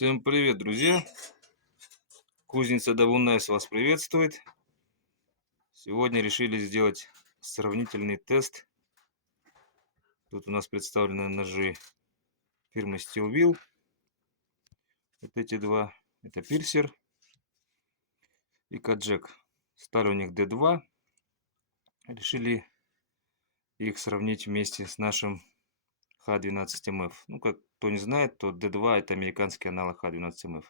Всем привет, друзья! Кузница Давунайс вас приветствует. Сегодня решили сделать сравнительный тест. Тут у нас представлены ножи фирмы Steel. Вот эти два. Это Пирсер и Каджек. Сталь у них D2. Решили их сравнить вместе с нашим Х12МФ. Ну, как кто не знает, то D2 это американский аналог Х12МФ.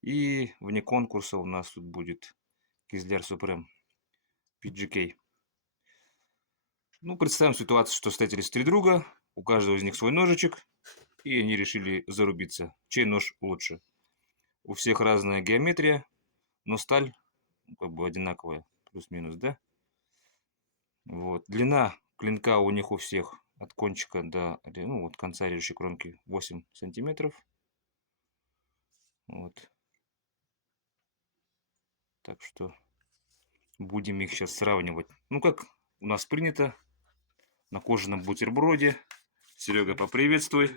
И вне конкурса у нас тут будет Kinsler Supreme PGK. Ну, представим ситуацию, что встретились три друга, у каждого из них свой ножичек, и они решили зарубиться, чей нож лучше. У всех разная геометрия, но сталь как бы одинаковая, плюс-минус, да? Вот. Длина клинка у них у всех от кончика до вот, конца режущей кромки 8 сантиметров. Вот. Так что будем их сейчас сравнивать. Ну, как у нас принято, на кожаном бутерброде. Серега, поприветствуй.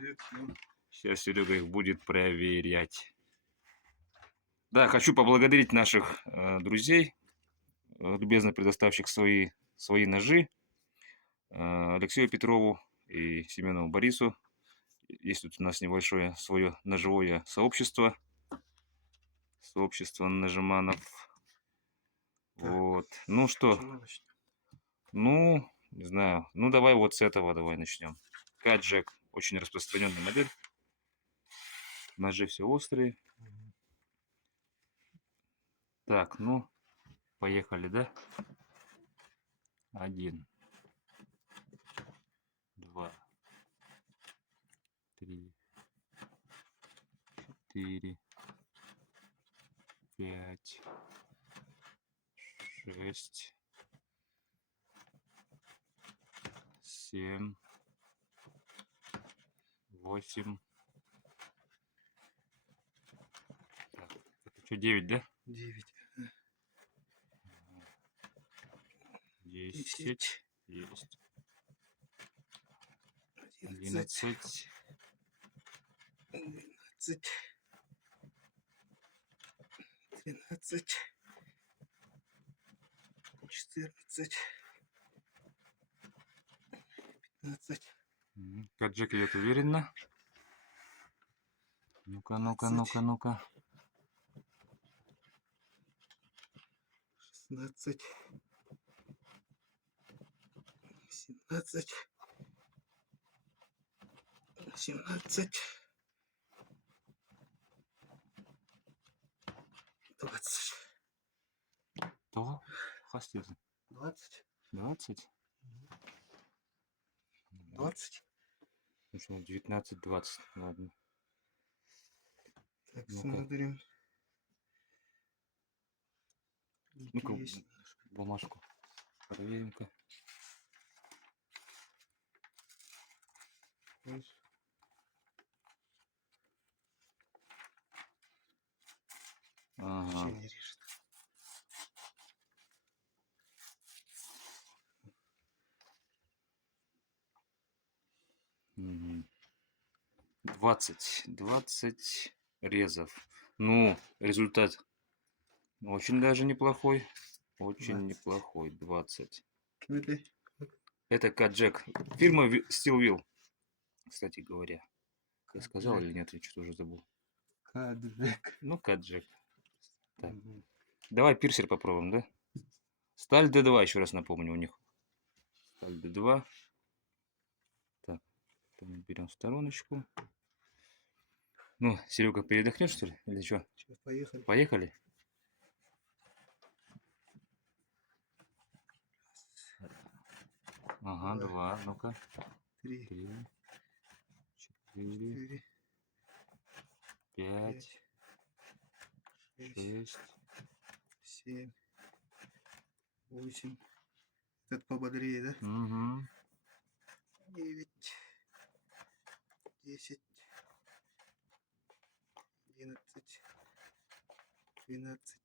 Сейчас Серега их будет проверять. Да, хочу поблагодарить наших друзей, любезно предоставивших свои ножи. Алексею Петрову и Семенову Борису. Есть тут у нас небольшое свое ножевое сообщество. Сообщество ножеманов. Вот. Ну что? Ну, не знаю. Ну, давай вот с этого давай начнем. Каджек. Очень распространенная модель. Ножи все острые. Так, ну, поехали, да? 1, 2, 3, 4, 5, 6, 7, 8. Так, это что, 9, да? 9. 10. Есть. 11. 12. 13. 14. 15. Каджек идет уверенно. Ну-ка, ну-ка, ну-ка, ну-ка. 16. 17. 18. 20. То? Хвастит. 20. 20? 20. Почему 19, 20? Ладно. Так, Ну-ка. смотрим. Ну-ка, бумажку проверим-ка. Ага. Вообще не режет. Угу. 20 резов. Ну, результат очень даже неплохой. Очень 20. неплохой. 20. Это Это Каджек. Фирма Steel. Кстати говоря. Я сказал или нет, я что-то уже забыл. Каджек. Ну, Каджек. Так. Угу. Давай Пирсер попробуем, да? Сталь D2, еще раз напомню, у них. Сталь D2. Так, мы берем стороночку. Ну, Серега, передохнешь, что ли? Или что? Сейчас, поехали. Поехали? Ага, 2, ну-ка. 3. 3, 4, 5, 6. 7. 8. Этот пободрее, да? Угу. 9. 10. 11. 12.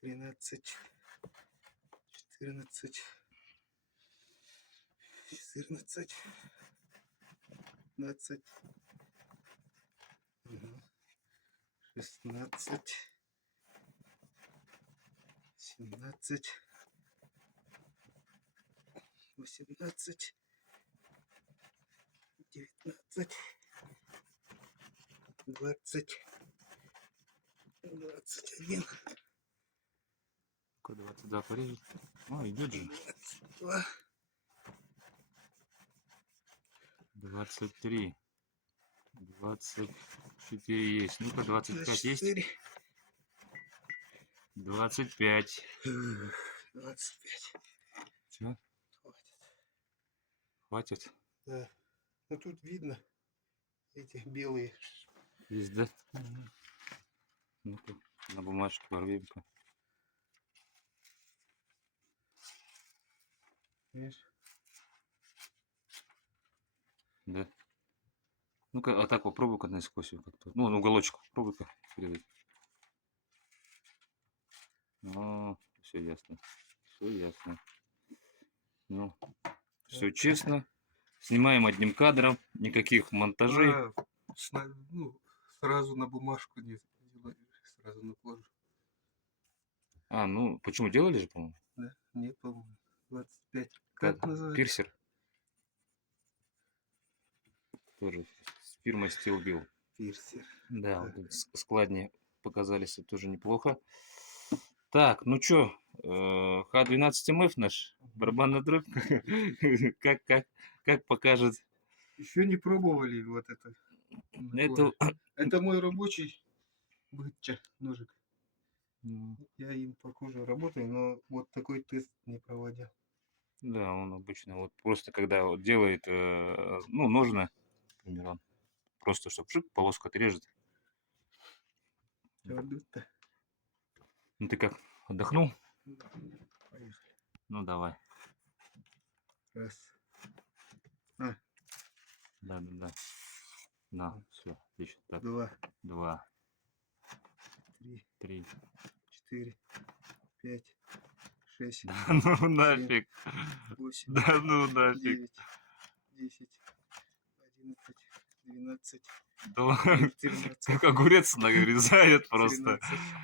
13. 14. 14. 15. 16, 17, 18, 19, 20, 21, 22 порежет. А, идет же. 22, 23. 24 есть. Ну-ка, 25 есть. 24, 25. 25. Все, Хватит. хватит. Да. Ну тут видно эти белые. Есть, да? Ну-ка, на бумажке порвем-ка. Видишь? Да. Ну-ка, а так попробуй-ка наискось его как-то. Ну, уголочек попробуй-ка передать. Ну, все ясно. Все ясно. Ну, все честно. Снимаем одним кадром. Никаких монтажей. Ну, сразу на бумажку не делай, сразу на кожу. А, ну, почему делали же, по-моему? Да? Нет, по-моему. 25. Как называется? Пирсер. Тоже с фирмой Steel Bill. Пирсер. Да, Так. вот эти складни показались тоже неплохо. Так, ну чё, Х-12МФ наш, барабанная дробь, как покажет. Еще не пробовали вот это. на Это, коже. Это мой рабочий бытча ножик. ну, Я им по коже работаю, но вот такой тест не проводил. да, он обычно вот просто когда вот делает, ну, ножны, например, он просто, чтобы шик, полоску отрежет. Чё тут-то? Ну, ты как, отдохнул? Да. Поехали. Ну, давай. Раз. А, Да. На, все, отлично. Так, 2, 2, 3, 3. 4, 5, 6, Да ну нафиг. 8, Да ну нафиг. 9, 10, 11, 12, Да, 14, как огурец нарезает просто. 13,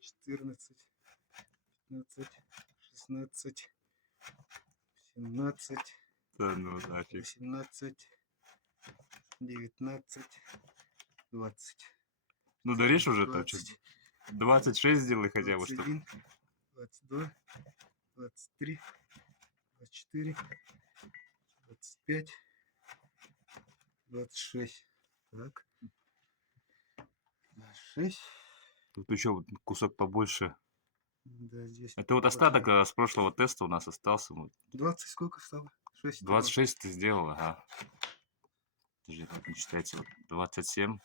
14, 15, 16, 17, Да ну нафиг. 18, 19, 20. Ну дорежь уже там 20, что-то. 26 сделай хотя бы, чтобы. 21, 22, 23, 24, 25, 26. Так. 26. Тут еще вот кусок побольше. Да, здесь. Это вот остаток с прошлого теста у нас остался. Вот 20 сколько стало? 6. 26 ты сделал, ага. Подожди, как не считается. Вот 27,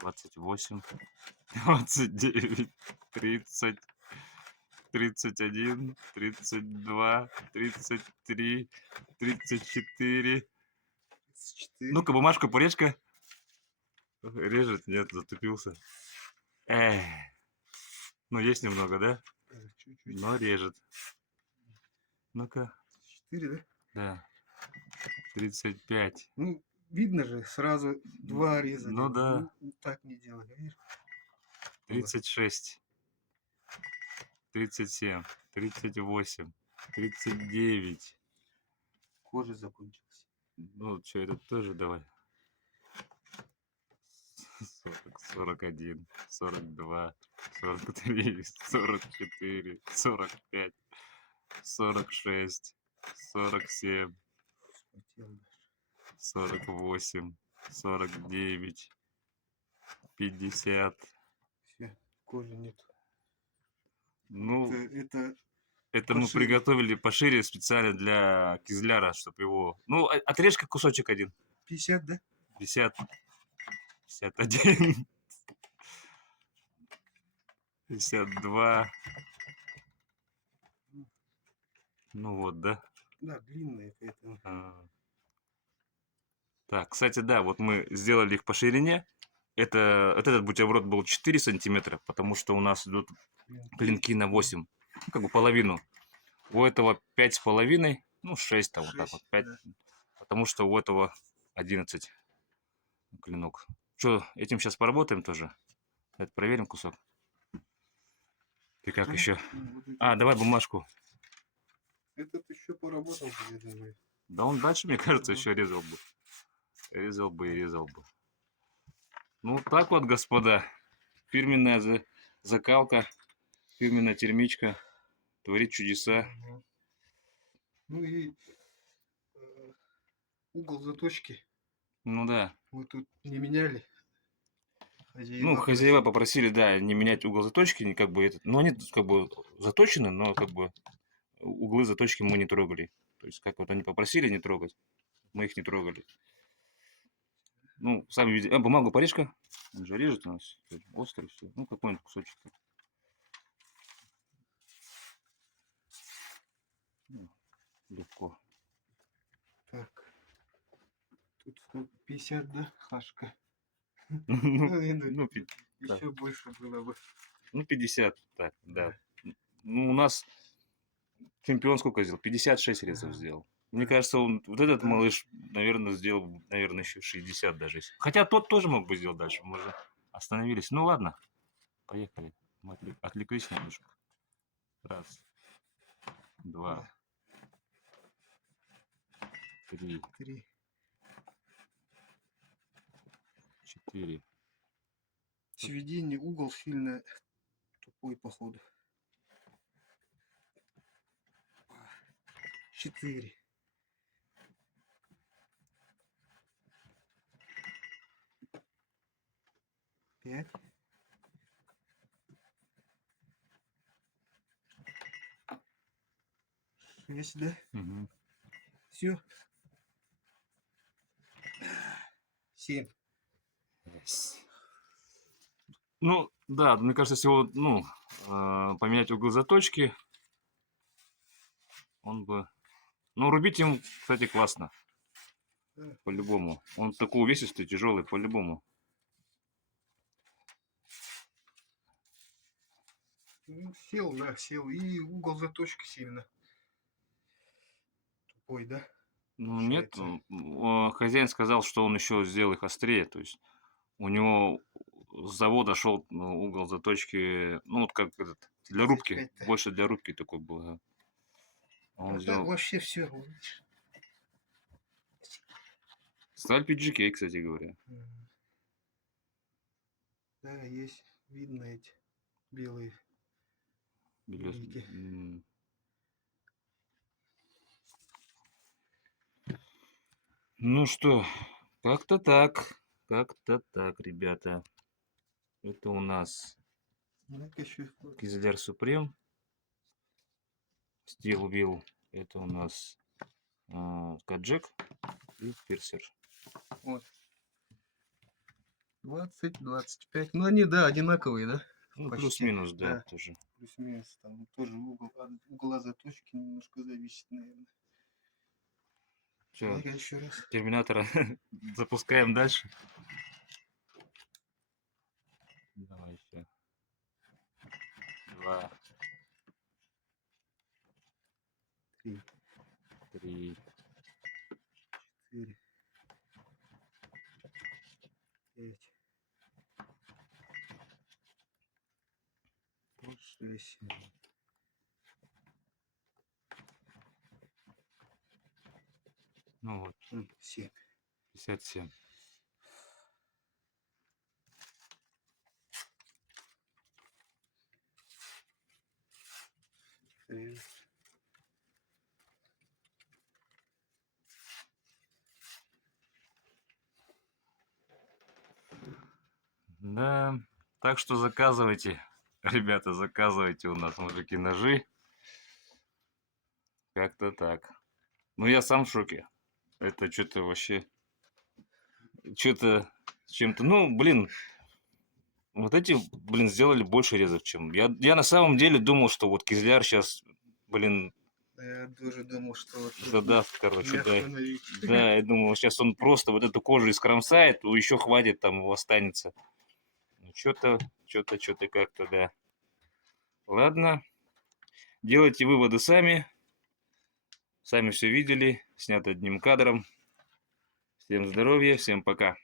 28, 29, 30, 31, 32, 33, 34. 34. Ну-ка, бумажку порежь-ка. Режет, нет, затупился. Эх. Ну, есть немного, да? Чуть-чуть. Но режет. Ну-ка. 4, да? Да. 35. Ну, видно же, сразу 2 резали. Ну да. Ну, так не делали. Видишь? 36. 37. 38. 39. Кожа закончилась. Ну, что, это тоже давай. 40, 41, 42, 43, 44, 45, 46, 47, Хотел даже. 48, 49, 50. Все, кожи нет. Ну, Это это мы пошире. приготовили пошире специально для кизляра, чтобы его... Ну, отрежь-ка кусочек один. 50, да? 50, 51, 52. Ну вот, да? Да, длинные, поэтому. Так, кстати, да, вот мы сделали их по ширине. Этот бутерброд был 4 сантиметра, потому что у нас идут клинки на 8. Ну, как бы половину. У этого 5,5, ну 6 там, вот так вот, 5. Да. Потому что у этого 11 клинок. Что, этим сейчас поработаем тоже? Это проверим кусок. Ты как Да, еще? ну, вот эти- А, давай бумажку. Этот еще поработал, я думаю. Да он дальше, мне кажется, Ага. еще резал бы. Резал бы и резал бы. Ну, так вот, господа. Фирменная закалка, фирменная термичка. Творит чудеса. Ага. Ну и угол заточки Ну да. мы тут не меняли. Ну, Хозяева хозяева просили. попросили, да, не менять угол заточки, не как бы этот. Ну, они как бы заточены, но как бы углы заточки мы не трогали. То есть, как вот они попросили не трогать, мы их не трогали. Ну, сами видите. А, бумагу порежь-ка. Он же режет у нас. Острый все. Ну, какой-нибудь кусочек. Ну, легко. Так. Тут 150, да, хашка. Ну, Ну, так. еще больше было бы. Ну, 50, так, да. Да. Ну, у нас чемпион сколько сделал? 56 резов Ага. сделал. Мне Да. кажется, он, вот этот Да. малыш, наверное, сделал, наверное, еще 60 даже. Хотя тот тоже мог бы сделать дальше. Мы же остановились. Ну, ладно, поехали. Мы отвлеклись немножко. Раз, два, Да. 3, 3. 4. Сведение угол сильно тупой, походу. 4. 5. 6, да? Угу. Все. 7. Ну, да, мне кажется, если его, ну, поменять угол заточки, он бы... Ну, рубить им, кстати, классно. Да. По-любому. Он такой увесистый, тяжелый, по-любому. Ну, сел, да, сел. И угол заточки сильно тупой, да? Ну, нет, Получается. хозяин сказал, что он еще сделал их острее. То есть у него с завода шел угол заточки, ну, вот как этот, для рубки. 35-то. Больше для рубки такой был. Ага. А он Да, сделал... вообще все. Сталь PGK, кстати говоря. Да, есть. Видно эти белые блики. Ну что, как-то так. Как-то так, ребята. Это у нас Ну-ка еще. Кизляр Супрем. Steel Wheel. Это у нас Каджек и Пирсер. Вот. 20, 25. Ну, они, да, одинаковые, да? Ну, Почти. плюс-минус, да, Да. тоже. Плюс-минус. Там тоже угол, от угла заточки немножко зависит, наверное. Все, Ну-ка еще раз. Терминатора запускаем дальше. Давай еще. 2, 3, 3, 4, 5, 6, ну вот, 7. 57. Да, так что заказывайте, ребята, заказывайте у нас, мужики, ножи. Как-то так. Ну, я сам в шоке. Это что-то вообще... Что-то с чем-то... Ну, блин, вот эти, блин, сделали больше резов, чем... Я на самом деле думал, что вот Кизляр сейчас, блин, Я тоже думал, что вот тут задаст, короче, да. мягко налить. Да, я думал, сейчас он просто вот эту кожу искромсает, то еще хватит, там его останется. Ну, что-то как-то, да. Ладно, делайте выводы сами. Сами все видели, снято одним кадром. Всем здоровья, всем пока.